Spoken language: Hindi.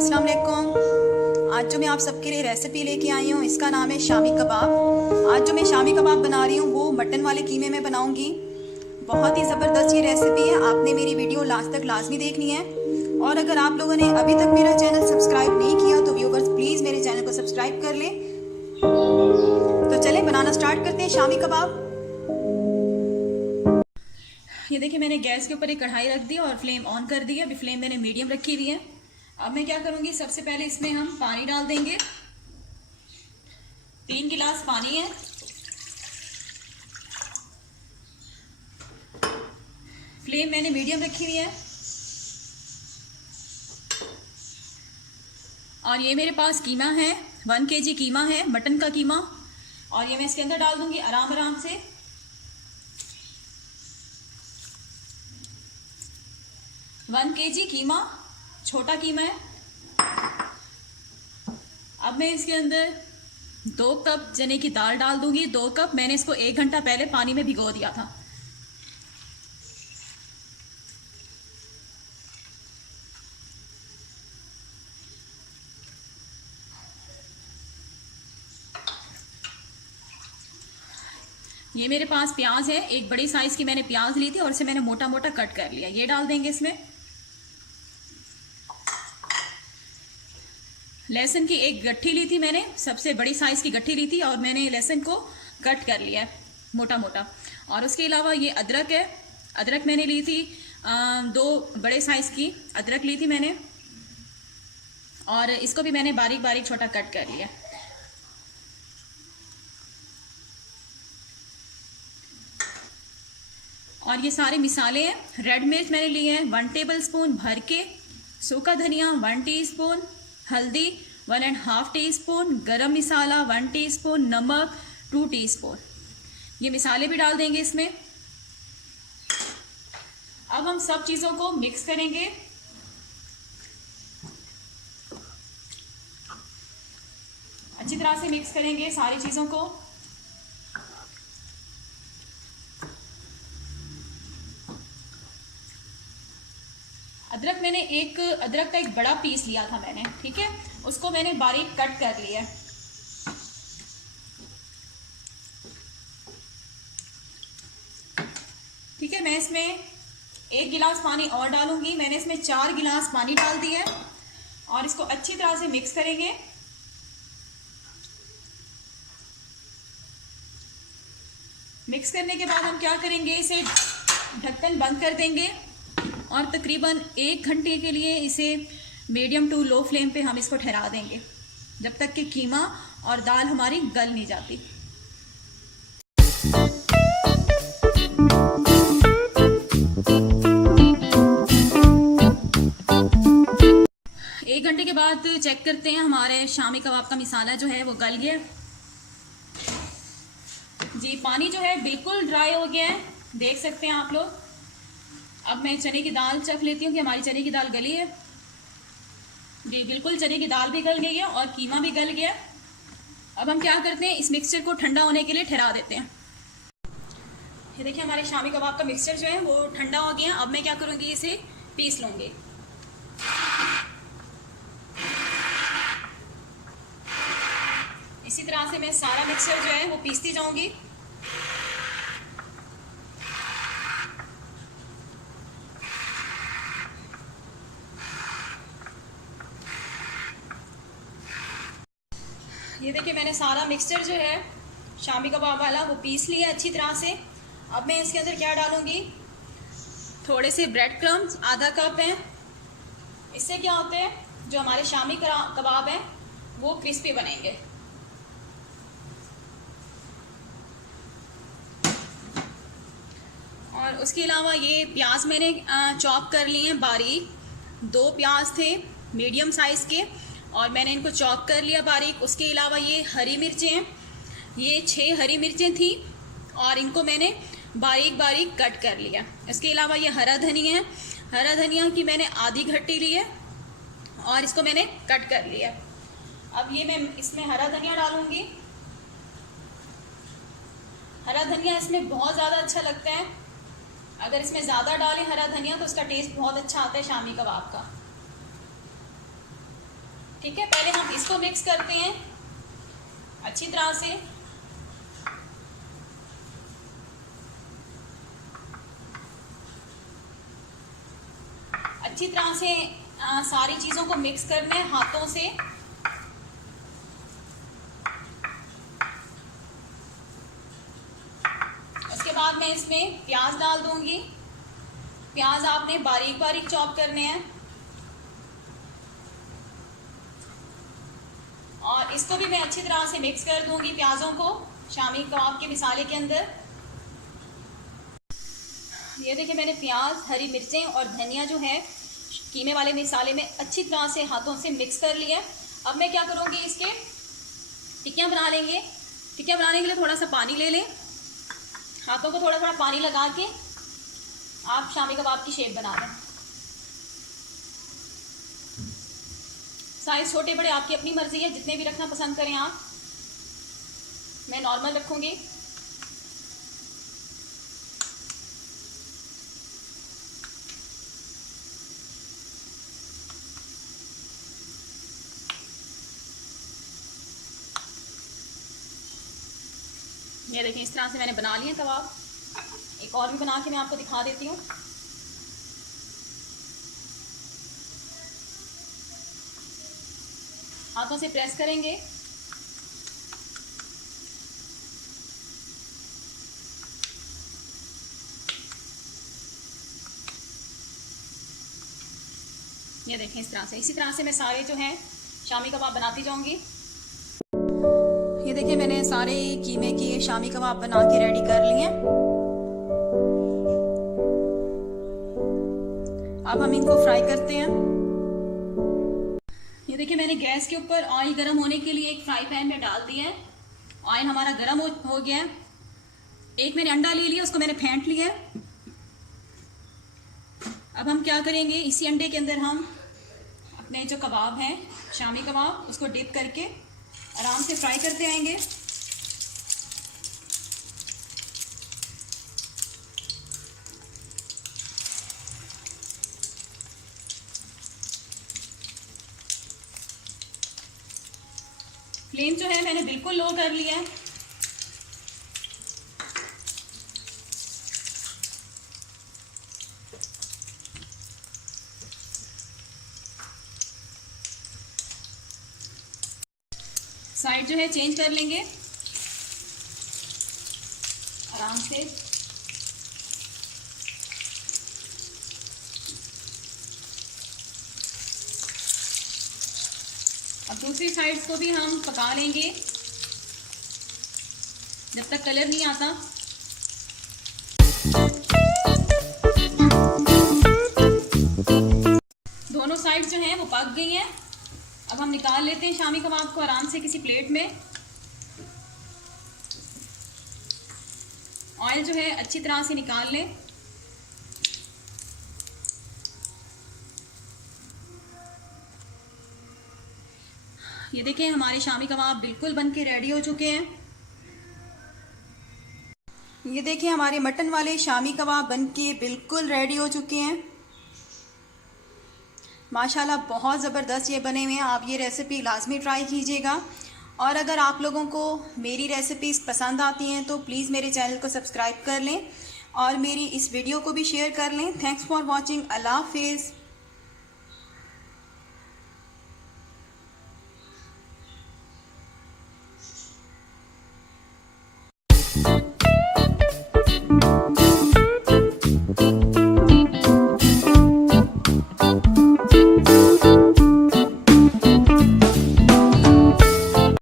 अस्सलाम वालेकुम। आज जो मैं आप सबके लिए रेसिपी लेके आई हूँ इसका नाम है शामी कबाब। आज जो मैं शामी कबाब बना रही हूँ वो मटन वाले कीमे में बनाऊँगी। बहुत ही ज़बरदस्त ये रेसिपी है, आपने मेरी वीडियो लास्ट तक लाजमी देखनी है। और अगर आप लोगों ने अभी तक मेरा चैनल सब्सक्राइब नहीं किया तो व्यूवर्स प्लीज़ मेरे चैनल को सब्सक्राइब कर लें। तो चलें बनाना स्टार्ट करते हैं शामी कबाब। ये देखिए मैंने गैस के ऊपर एक कढ़ाई रख दी और फ्लेम ऑन कर दी है। अभी फ्लेम मैंने मीडियम रखी हुई है। अब मैं क्या करूंगी, सबसे पहले इसमें हम पानी डाल देंगे। 3 गिलास पानी है। फ्लेम मैंने मीडियम रखी हुई है। और ये मेरे पास कीमा है, 1 kg कीमा है, मटन का कीमा। और ये मैं इसके अंदर डाल दूंगी आराम आराम से। वन kg कीमा, छोटा कीमा है। अब मैं इसके अंदर 2 कप चने की दाल डाल दूंगी। 2 कप, मैंने इसको 1 घंटा पहले पानी में भिगो दिया था। ये मेरे पास प्याज है, एक बड़ी साइज की मैंने प्याज ली थी और इसे मैंने मोटा मोटा कट कर लिया। ये डाल देंगे इसमें। लहसुन की एक गट्ठी ली थी मैंने, सबसे बड़ी साइज की गट्ठी ली थी और मैंने लहसुन को कट कर लिया है मोटा मोटा। और उसके अलावा ये अदरक है। अदरक मैंने ली थी 2 बड़े साइज की अदरक ली थी मैंने, और इसको भी मैंने बारीक बारीक छोटा कट कर लिया। और ये सारे मिसाले हैं। रेड मिर्च मैंने लिए हैं 1 टेबलस्पून भर के, सूखा धनिया 1 टीस्पून, हल्दी 1.5 टीस्पून, गरम मसाला 1 टीस्पून, नमक 2 टीस्पून। ये मिसाले भी डाल देंगे इसमें। अब हम सब चीज़ों को मिक्स करेंगे। अच्छी तरह से मिक्स करेंगे सारी चीज़ों को। अदरक मैंने अदरक का एक बड़ा पीस लिया था मैंने, ठीक है, उसको मैंने बारीक कट कर लिया। ठीक है, मैं इसमें 1 गिलास पानी और डालूंगी। मैंने इसमें 4 गिलास पानी डाल दिया है और इसको अच्छी तरह से मिक्स करेंगे। मिक्स करने के बाद हम क्या करेंगे, इसे ढक्कन बंद कर देंगे और तकरीबन 1 घंटे के लिए इसे मीडियम टू लो फ्लेम पे हम इसको ठहरा देंगे, जब तक कि कीमा और दाल हमारी गल नहीं जाती। एक घंटे के बाद चेक करते हैं, हमारे शामी कबाब का मसाला जो है वो गल गया जी। पानी जो है बिल्कुल ड्राई हो गया है, देख सकते हैं आप लोग। अब मैं चने की दाल चख लेती हूँ कि हमारी चने की दाल गली है जी। बिल्कुल चने की दाल भी गल गई है और कीमा भी गल गया। अब हम क्या करते हैं, इस मिक्सचर को ठंडा होने के लिए ठहरा देते हैं। ये देखिए हमारे शामी कबाब का मिक्सचर जो है वो ठंडा हो गया। अब मैं क्या करूँगी, इसे पीस लूँगी। इसी तरह से मैं सारा मिक्सचर जो है वो पीसती जाऊँगी। ये देखिए मैंने सारा मिक्सचर जो है शामी कबाब वाला वो पीस लिया अच्छी तरह से। अब मैं इसके अंदर क्या डालूंगी, थोड़े से ब्रेड क्रम्स, आधा कप हैं। इससे क्या होता है, जो हमारे शामी कबाब हैं वो क्रिस्पी बनेंगे। और उसके अलावा ये प्याज मैंने चॉप कर लिए हैं बारीक। 2 प्याज थे मीडियम साइज़ के और मैंने इनको चॉप कर लिया बारीक। उसके अलावा ये हरी मिर्चें, ये 6 हरी मिर्चें थी और इनको मैंने बारीक बारीक कट कर लिया। इसके अलावा ये हरा धनिया है, हरा धनिया की मैंने आधी घट्टी ली है और इसको मैंने कट कर लिया। अब ये मैं इसमें हरा धनिया डालूंगी। हरा धनिया इसमें बहुत ज़्यादा अच्छा लगता है। अगर इसमें ज़्यादा डालें हरा धनिया तो उसका टेस्ट बहुत अच्छा आता है शामी कबाब का। ठीक है, पहले हम इसको मिक्स करते हैं अच्छी तरह से। अच्छी तरह से सारी चीज़ों को मिक्स करना है हाथों से। उसके बाद मैं इसमें प्याज डाल दूंगी। प्याज आपने बारीक बारीक चॉप करने हैं और इसको भी मैं अच्छी तरह से मिक्स कर दूंगी प्याजों को शामी कबाब के मिसाले के अंदर। ये देखिए मैंने प्याज, हरी मिर्चें और धनिया जो है कीमे वाले मिसाले में अच्छी तरह से हाथों से मिक्स कर लिया। अब मैं क्या करूँगी, इसके टिक्कियाँ बना लेंगे। टिक्कियाँ बनाने के लिए थोड़ा सा पानी ले लें, हाथों को थोड़ा थोड़ा पानी लगा के आप शामी कबाब की शेप बना लें। साइज़ छोटे बड़े आपकी अपनी मर्जी है, जितने भी रखना पसंद करें आप। मैं नॉर्मल रखूँगी। ये देखिए इस तरह से मैंने बना लिए कबाब। एक और भी बना के मैं आपको दिखा देती हूँ। हाथों से प्रेस करेंगे। ये देखें इस तरह से, इसी तरह से मैं सारे जो हैं शामी कबाब बनाती जाऊंगी। ये देखिए मैंने सारे कीमे के शामी कबाब बना के रेडी कर लिए हैं। अब हम इनको फ्राई करते हैं। ये देखिए मैंने गैस के ऊपर ऑयल गर्म होने के लिए एक फ्राई पैन में डाल दिया है। ऑयल हमारा गर्म हो गया है। एक मैंने अंडा ले लिया, उसको मैंने फेंट लिया है। अब हम क्या करेंगे, इसी अंडे के अंदर हम अपने जो कबाब हैं शामी कबाब, उसको डिप करके आराम से फ्राई करते आएंगे। फ्लेम जो है मैंने बिल्कुल लो कर लिया है। साइड जो है चेंज कर लेंगे आराम से। अब दूसरी साइड्स को भी हम पका लेंगे जब तक कलर नहीं आता। दोनों साइड जो हैं वो पक गई हैं। अब हम निकाल लेते हैं शामी कबाब को आराम से किसी प्लेट में। ऑयल जो है अच्छी तरह से निकाल लें। ये देखिए हमारे शामी कबाब बिल्कुल बनके रेडी हो चुके हैं। ये देखिए हमारे मटन वाले शामी कबाब बनके बिल्कुल रेडी हो चुके हैं। माशाल्लाह बहुत ज़बरदस्त ये बने हुए हैं। आप ये रेसिपी लाजमी ट्राई कीजिएगा। और अगर आप लोगों को मेरी रेसिपीज़ पसंद आती हैं तो प्लीज़ मेरे चैनल को सब्सक्राइब कर लें और मेरी इस वीडियो को भी शेयर कर लें। Thanks for watching. अल्लाह हाफिज़।